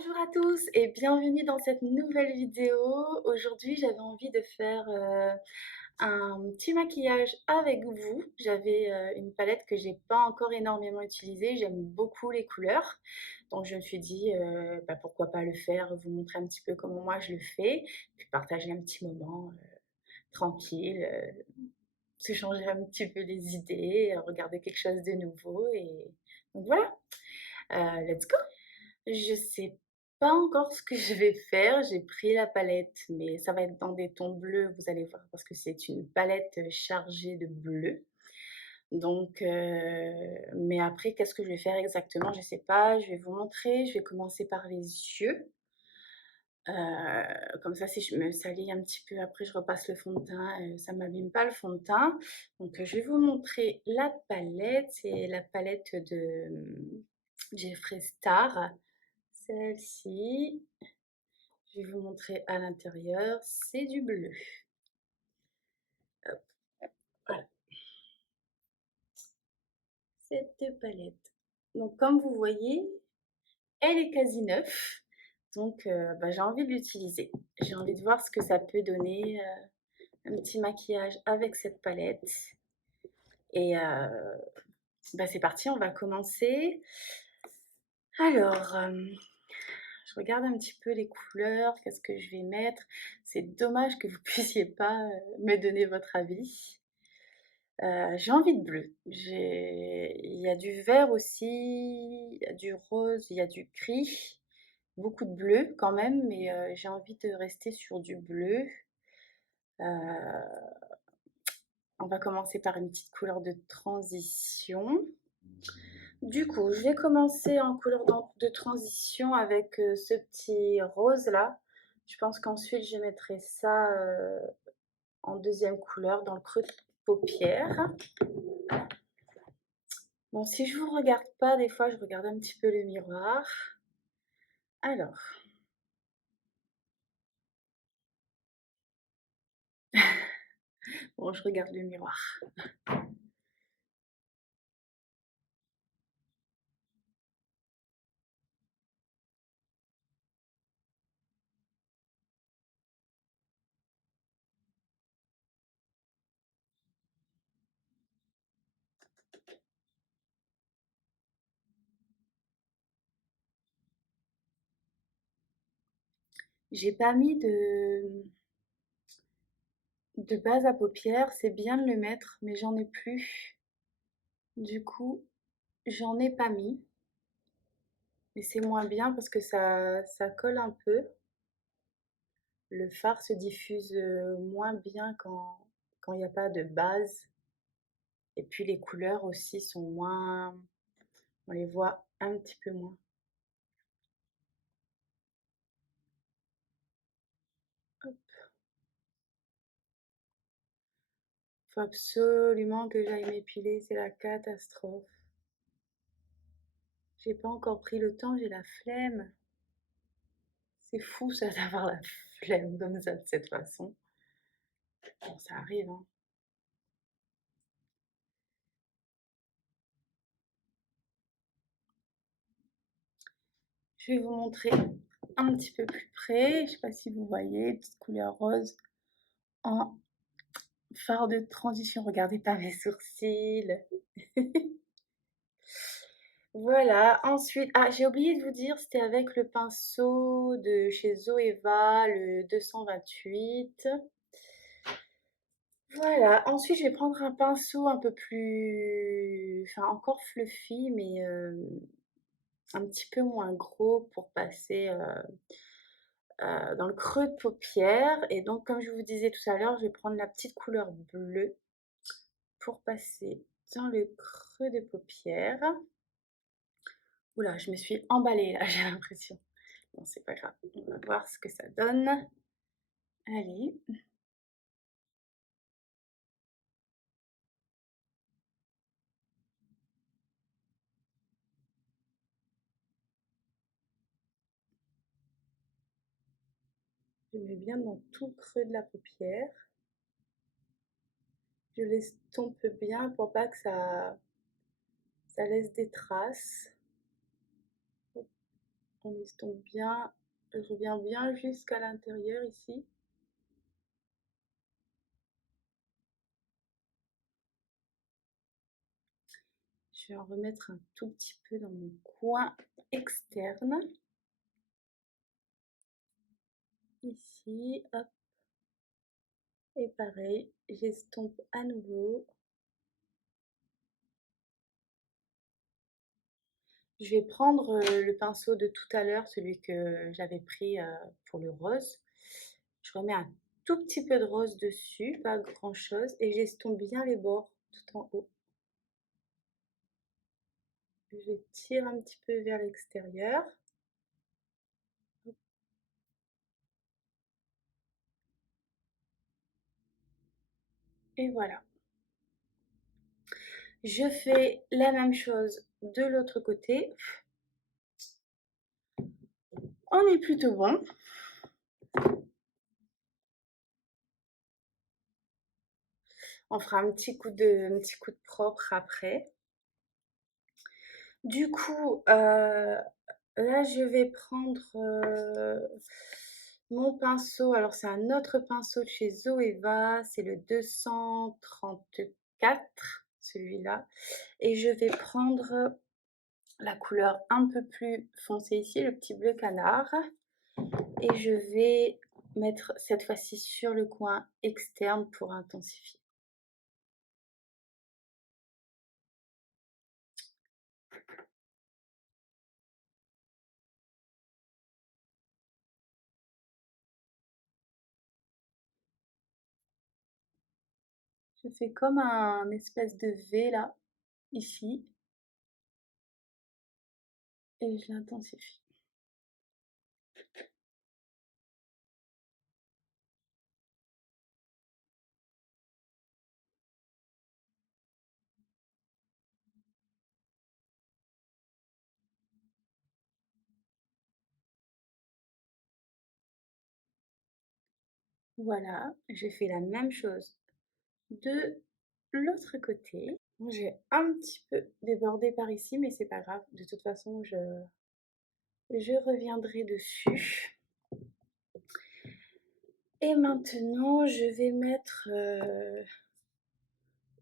Bonjour à tous et bienvenue dans cette nouvelle vidéo. Aujourd'hui, j'avais envie de faire un petit maquillage avec vous. J'avais une palette que j'ai pas encore énormément utilisée. J'aime beaucoup les couleurs. Donc je me suis dit, pourquoi pas le faire, vous montrer un petit peu comment moi je le fais, puis partager un petit moment tranquille, se changer un petit peu les idées, regarder quelque chose de nouveau. Et donc voilà, let's go! Je sais pas encore ce que je vais faire. J'ai pris la palette, mais ça va être dans des tons bleus, vous allez voir, parce que c'est une palette chargée de bleu. Donc, mais après, qu'est-ce que je vais faire exactement? Je sais pas. Je vais vous montrer. Je vais commencer par les yeux. Comme ça, si je me salis un petit peu, après, je repasse le fond de teint. Ça m'abîme pas le fond de teint. Donc, je vais vous montrer la palette. C'est la palette de Jeffree Star. Celle-ci, je vais vous montrer à l'intérieur, c'est du bleu. Hop, voilà, cette palette. Donc comme vous voyez, elle est quasi neuve. Donc j'ai envie de l'utiliser. J'ai envie de voir ce que ça peut donner, un petit maquillage avec cette palette. Et c'est parti, on va commencer. Alors, je regarde un petit peu les couleurs, qu'est-ce que je vais mettre. C'est dommage que vous puissiez pas me donner votre avis. J'ai envie de bleu. Il y a du vert aussi, il y a du rose, il y a du gris. Beaucoup de bleu quand même, mais j'ai envie de rester sur du bleu. Euh, on va commencer par une petite couleur de transition. Du coup, je vais commencer en couleur de transition avec ce petit rose là. Je pense qu'ensuite je mettrai ça en deuxième couleur dans le creux de paupière. Bon, si je vous regarde pas, des fois je regarde un petit peu le miroir. Alors, bon, je regarde le miroir. J'ai pas mis de base à paupières, c'est bien de le mettre, mais j'en ai plus. Du coup, j'en ai pas mis. Mais c'est moins bien parce que ça colle un peu. Le fard se diffuse moins bien quand il n'y a pas de base. Et puis les couleurs aussi sont moins... On les voit un petit peu moins. Hop. Faut absolument que j'aille m'épiler, c'est la catastrophe. J'ai pas encore pris le temps, j'ai la flemme. C'est fou ça d'avoir la flemme comme ça de cette façon. Bon, ça arrive, hein. Je vais vous montrer un petit peu plus près. Je sais pas si vous voyez, petite couleur rose en fard de transition. Regardez pas mes sourcils. Voilà, ensuite, ah, j'ai oublié de vous dire, c'était avec le pinceau de chez Zoeva, le 228. Voilà, ensuite je vais prendre un pinceau un peu plus, enfin encore fluffy, mais un petit peu moins gros pour passer dans le creux de paupière. Et donc comme je vous disais tout à l'heure, je vais prendre la petite couleur bleue pour passer dans le creux de paupière. Oula, je me suis emballée là, j'ai l'impression. Bon, c'est pas grave, on va voir ce que ça donne. Allez. Je mets bien dans tout le creux de la paupière. Je l'estompe bien pour pas que ça laisse des traces. On estompe bien. Je reviens bien jusqu'à l'intérieur ici. Je vais en remettre un tout petit peu dans mon coin externe. Ici, hop. Et pareil, j'estompe à nouveau. Je vais prendre le pinceau de tout à l'heure, celui que j'avais pris pour le rose. Je remets un tout petit peu de rose dessus, pas grand chose, et j'estompe bien les bords tout en haut. Je tire un petit peu vers l'extérieur. Et voilà. Je fais la même chose de l'autre côté. On est plutôt bon. On fera un petit coup de propre après. Du coup, là, je vais prendre mon pinceau. Alors, c'est un autre pinceau de chez Zoeva. C'est le 234, celui-là. Et je vais prendre la couleur un peu plus foncée ici, le petit bleu canard. Et je vais mettre cette fois-ci sur le coin externe pour intensifier. Je fais comme un espèce de V là, ici, et je l'intensifie. Voilà, j'ai fait la même chose de l'autre côté. Bon, j'ai un petit peu débordé par ici, mais c'est pas grave. De toute façon, je reviendrai dessus. Et maintenant, je vais mettre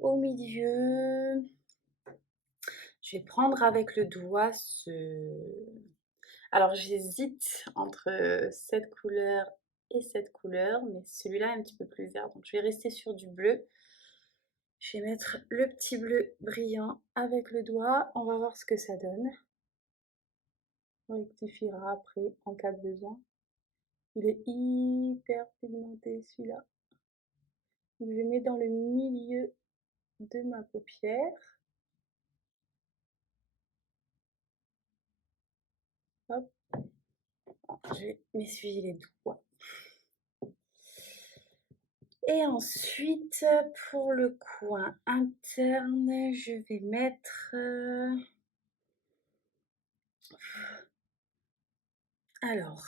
au milieu. Je vais prendre avec le doigt ce. Alors, j'hésite entre cette couleur et cette couleur, mais celui-là est un petit peu plus vert, donc je vais rester sur du bleu. Je vais mettre le petit bleu brillant avec le doigt. On va voir ce que ça donne. On rectifiera après en cas de besoin. Il est hyper pigmenté celui-là. Je mets dans le milieu de ma paupière. Hop. Je vais m'essuyer les doigts. Et ensuite, pour le coin interne, je vais mettre. Alors,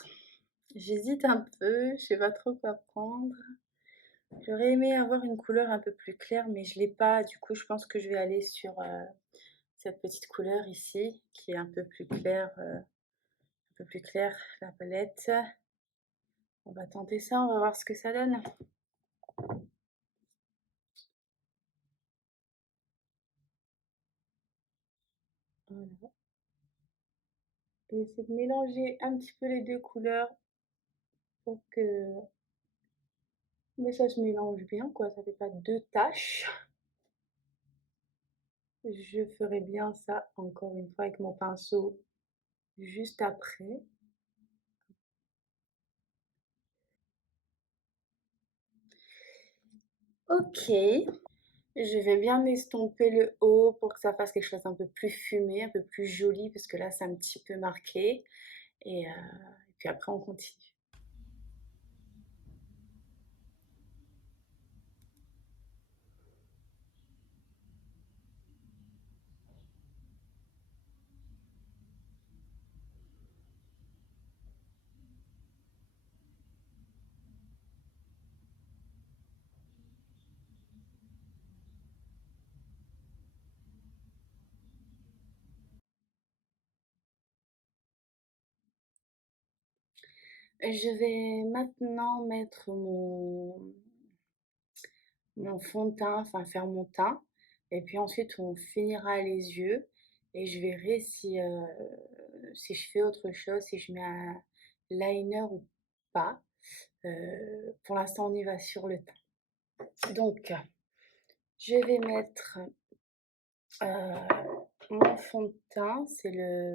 j'hésite un peu, je sais pas trop quoi prendre. J'aurais aimé avoir une couleur un peu plus claire, mais je l'ai pas. Du coup, je pense que je vais aller sur cette petite couleur ici, qui est un peu plus claire, la palette. On va tenter ça, on va voir ce que ça donne. Voilà. Je vais essayer de mélanger un petit peu les deux couleurs pour que mais ça se mélange bien, quoi. Ça fait pas deux taches. Je ferai bien ça encore une fois avec mon pinceau juste après. Ok, je vais bien estomper le haut pour que ça fasse quelque chose d'un peu plus fumé, un peu plus joli, parce que là c'est un petit peu marqué. Et puis après on continue. Je vais maintenant mettre mon fond de teint, enfin faire mon teint. Et puis ensuite, on finira les yeux. Et je verrai si je fais autre chose, si je mets un liner ou pas. Pour l'instant, on y va sur le teint. Donc, je vais mettre mon fond de teint. C'est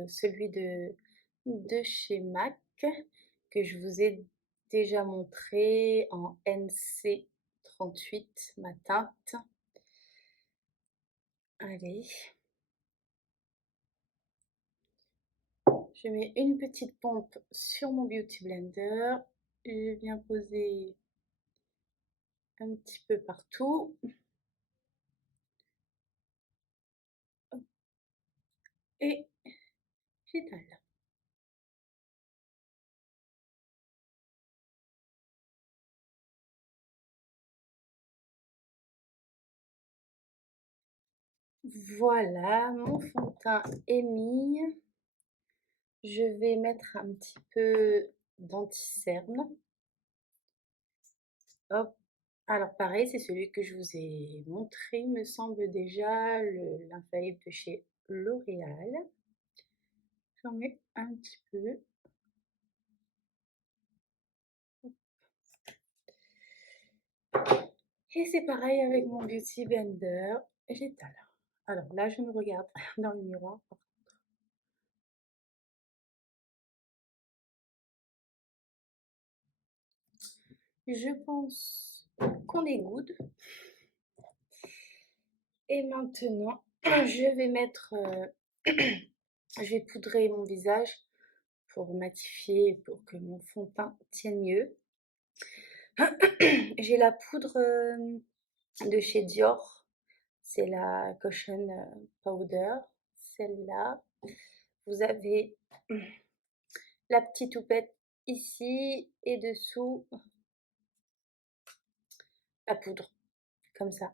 celui de chez MAC que je vous ai déjà montré en NC38, ma teinte. Allez, je mets une petite pompe sur mon Beauty Blender. Je viens poser un petit peu partout. Et j'étale. Voilà, mon fond de teint est mis. Je vais mettre un petit peu d'anti-cerne. Hop. Alors pareil, c'est celui que je vous ai montré, me semble déjà, l'infaillible de chez L'Oréal. J'en mets un petit peu. Et c'est pareil avec mon Beauty Blender. J'étale. Alors là, je me regarde dans le miroir. Je pense qu'on est good. Et maintenant, je vais mettre, je vais poudrer mon visage pour matifier, pour que mon fond de teint tienne mieux. J'ai la poudre de chez Dior, c'est la Cushion Powder, celle-là. Vous avez la petite houppette ici et dessous la poudre, comme ça.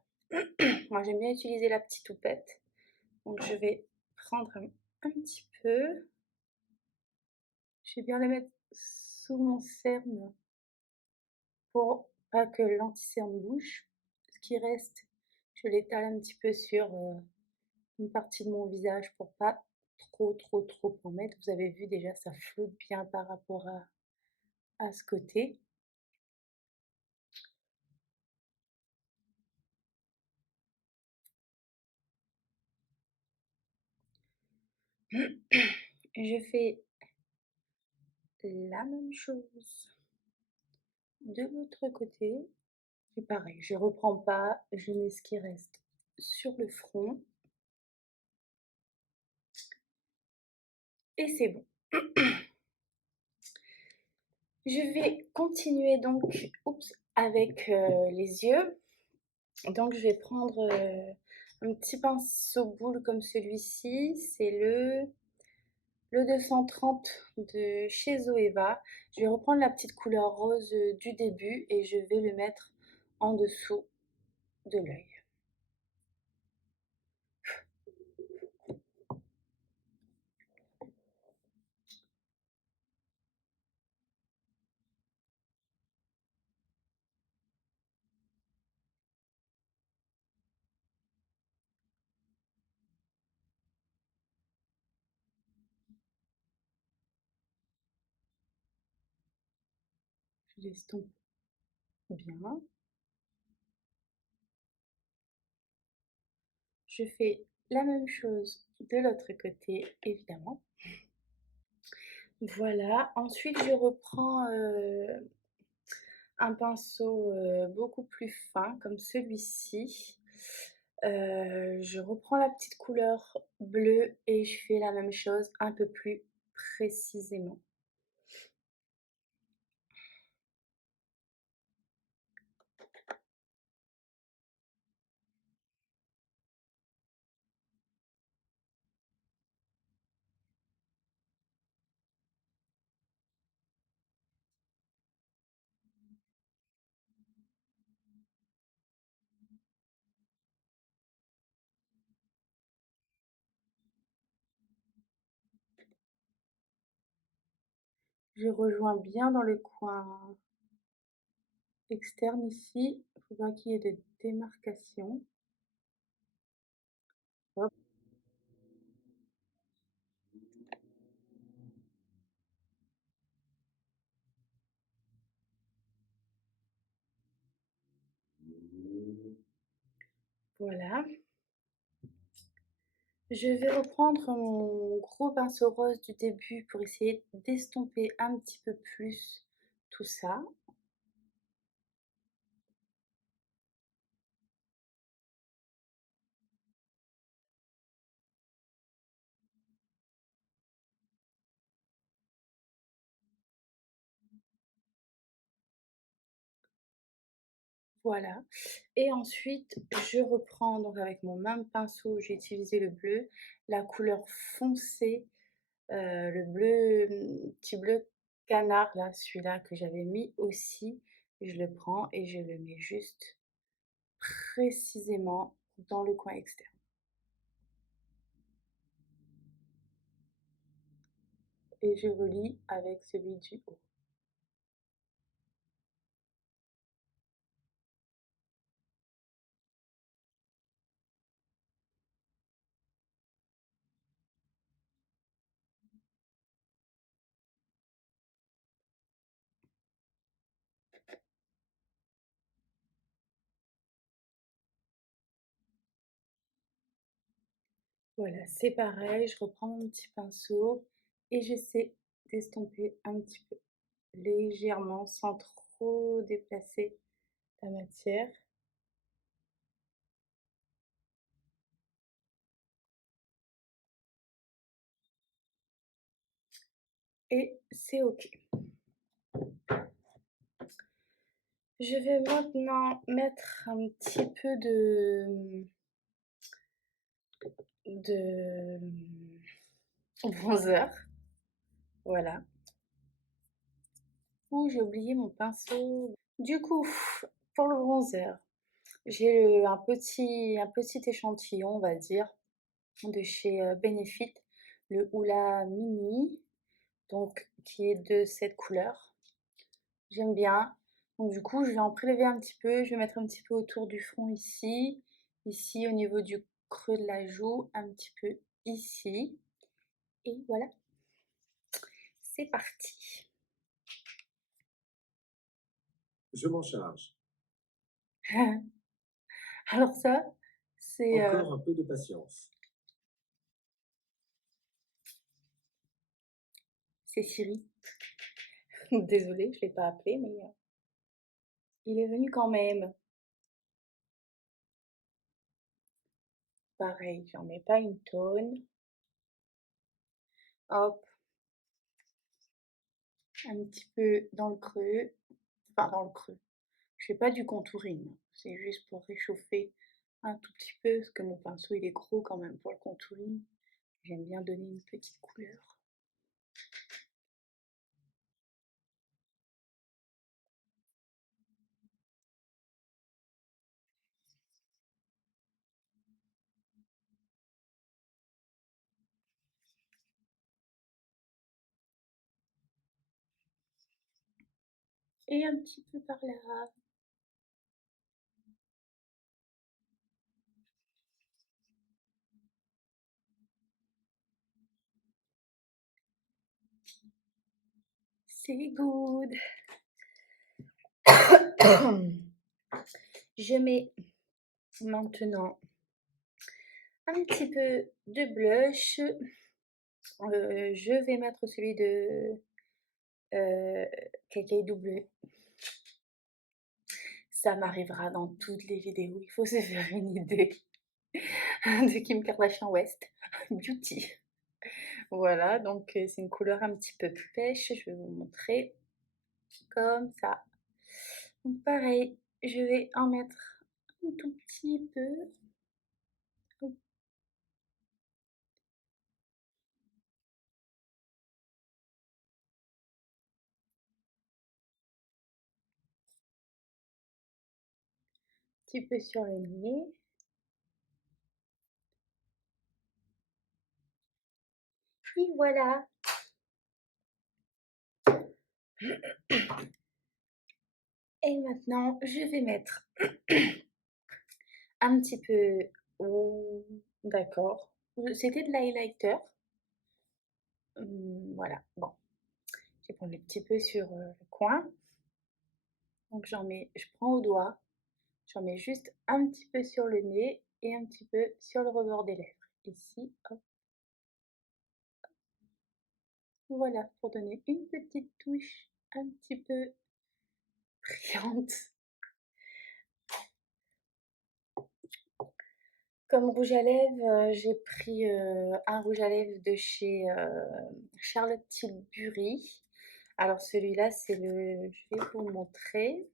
Moi j'aime bien utiliser la petite houppette, donc je vais prendre un petit peu. Je vais bien la mettre sous mon cerne pour pas que l'anti-cerne bouge. Ce qui reste, je l'étale un petit peu sur une partie de mon visage pour pas trop en mettre. Vous avez vu déjà, ça flotte bien par rapport à ce côté. Je fais la même chose de l'autre côté. Et pareil, je reprends pas, je mets ce qui reste sur le front. Et c'est bon. Je vais continuer donc avec les yeux. Donc je vais prendre un petit pinceau boule comme celui-ci. C'est le 230 de chez Zoeva. Je vais reprendre la petite couleur rose du début et je vais le mettre en dessous de l'œil. Je l'estompe bien. Je fais la même chose de l'autre côté, évidemment. Voilà. Ensuite, je reprends un pinceau beaucoup plus fin, comme celui-ci. Je reprends la petite couleur bleue et je fais la même chose un peu plus précisément. Je rejoins bien dans le coin externe ici. Il faut pas qu'il y ait de démarcation. Hop, voilà. Je vais reprendre mon gros pinceau rose du début pour essayer d'estomper un petit peu plus tout ça. Voilà. Et ensuite, je reprends donc avec mon même pinceau, j'ai utilisé le bleu, la couleur foncée, le bleu, petit bleu canard là, celui-là que j'avais mis aussi. Je le prends et je le mets juste précisément dans le coin externe. Et je relie avec celui du haut. Voilà, c'est pareil, je reprends mon petit pinceau et j'essaie d'estomper un petit peu légèrement sans trop déplacer la matière. Et c'est ok. Je vais maintenant mettre un petit peu de bronzer. Voilà. Ouh, j'ai oublié mon pinceau. Du coup, pour le bronzer, j'ai un petit échantillon, on va dire, de chez Benefit, le Hoola Mini, donc qui est de cette couleur. J'aime bien. Donc du coup, je vais en prélever un petit peu, je vais mettre un petit peu autour du front ici, ici au niveau du creux de la joue, un petit peu ici. Et voilà, c'est parti. Je m'en charge. Alors ça, c'est Encore un peu de patience. c'est Siri. Désolée, je ne l'ai pas appelé, mais il est venu quand même. Pareil, j'en mets pas une tonne. Hop, un petit peu dans le creux. Enfin, dans le creux. Je fais pas du contouring, c'est juste pour réchauffer un tout petit peu, parce que mon pinceau il est gros quand même pour le contouring. J'aime bien donner une petite couleur. Et un petit peu par là. C'est good. Je mets maintenant un petit peu de blush. Je vais mettre celui de euh, KKW. Ça m'arrivera dans toutes les vidéos. Il faut se faire une idée de Kim Kardashian West Beauty. Voilà, donc c'est une couleur un petit peu pêche. Je vais vous montrer comme ça. Donc pareil, je vais en mettre un tout petit peu. Un petit peu sur le nez. Puis voilà. Et maintenant, je vais mettre un petit peu. Oh, d'accord. C'était de l'highlighter. Voilà, bon. Je vais prendre un petit peu sur le coin. Donc je prends au doigt, j'en mets juste un petit peu sur le nez et un petit peu sur le rebord des lèvres. Ici, hop, voilà, pour donner une petite touche un petit peu brillante. Comme rouge à lèvres, j'ai pris un rouge à lèvres de chez Charlotte Tilbury. Alors celui-là, je vais vous montrer.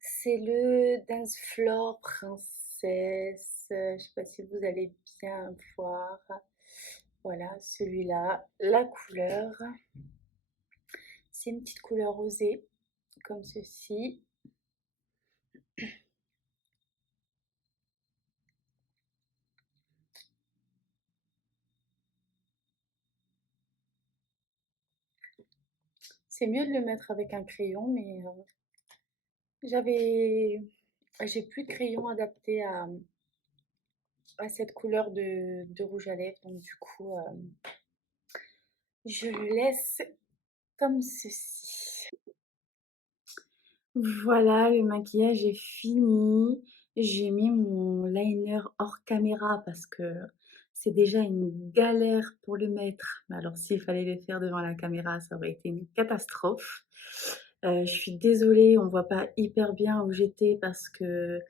C'est le Dance Floor Princesse. Je sais pas si vous allez bien voir. Voilà, celui-là, la couleur. C'est une petite couleur rosée, comme ceci. C'est mieux de le mettre avec un crayon, mais j'avais, j'ai plus de crayon adapté à cette couleur de rouge à lèvres, donc du coup, je le laisse comme ceci. Voilà, le maquillage est fini. J'ai mis mon liner hors caméra parce que c'est déjà une galère pour le mettre. Mais alors s'il fallait le faire devant la caméra, ça aurait été une catastrophe. Je suis désolée, on voit pas hyper bien où j'étais parce que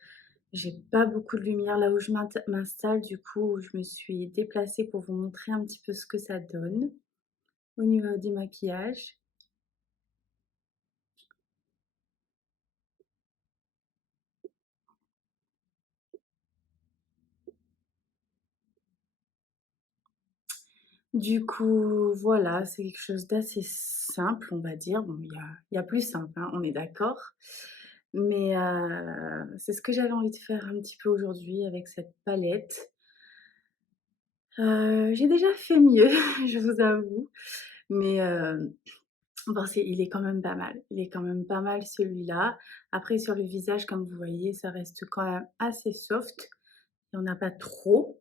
j'ai pas beaucoup de lumière là où je m'installe. Du coup, je me suis déplacée pour vous montrer un petit peu ce que ça donne au niveau du maquillage. Du coup, voilà, c'est quelque chose d'assez simple, on va dire. Bon, il y a plus simple, hein, on est d'accord. Mais c'est ce que j'avais envie de faire un petit peu aujourd'hui avec cette palette. J'ai déjà fait mieux, je vous avoue, mais bon, il est quand même pas mal. Il est quand même pas mal celui-là. Après sur le visage, comme vous voyez, ça reste quand même assez soft. Il y en a pas trop.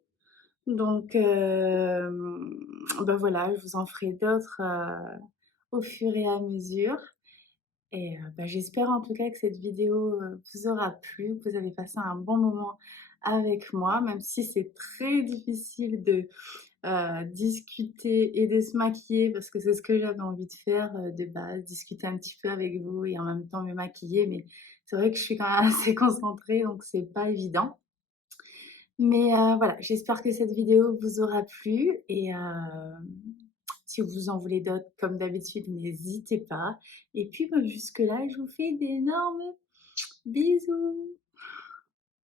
Donc bah, voilà, je vous en ferai d'autres, au fur et à mesure et bah, j'espère en tout cas que cette vidéo, vous aura plu, que vous avez passé un bon moment avec moi, même si c'est très difficile de, discuter et de se maquiller parce que c'est ce que j'avais envie de faire, de base, discuter un petit peu avec vous et en même temps me maquiller, mais c'est vrai que je suis quand même assez concentrée donc c'est pas évident. Mais voilà, j'espère que cette vidéo vous aura plu et si vous en voulez d'autres, comme d'habitude, n'hésitez pas. Et puis, bah, jusque-là, je vous fais d'énormes bisous.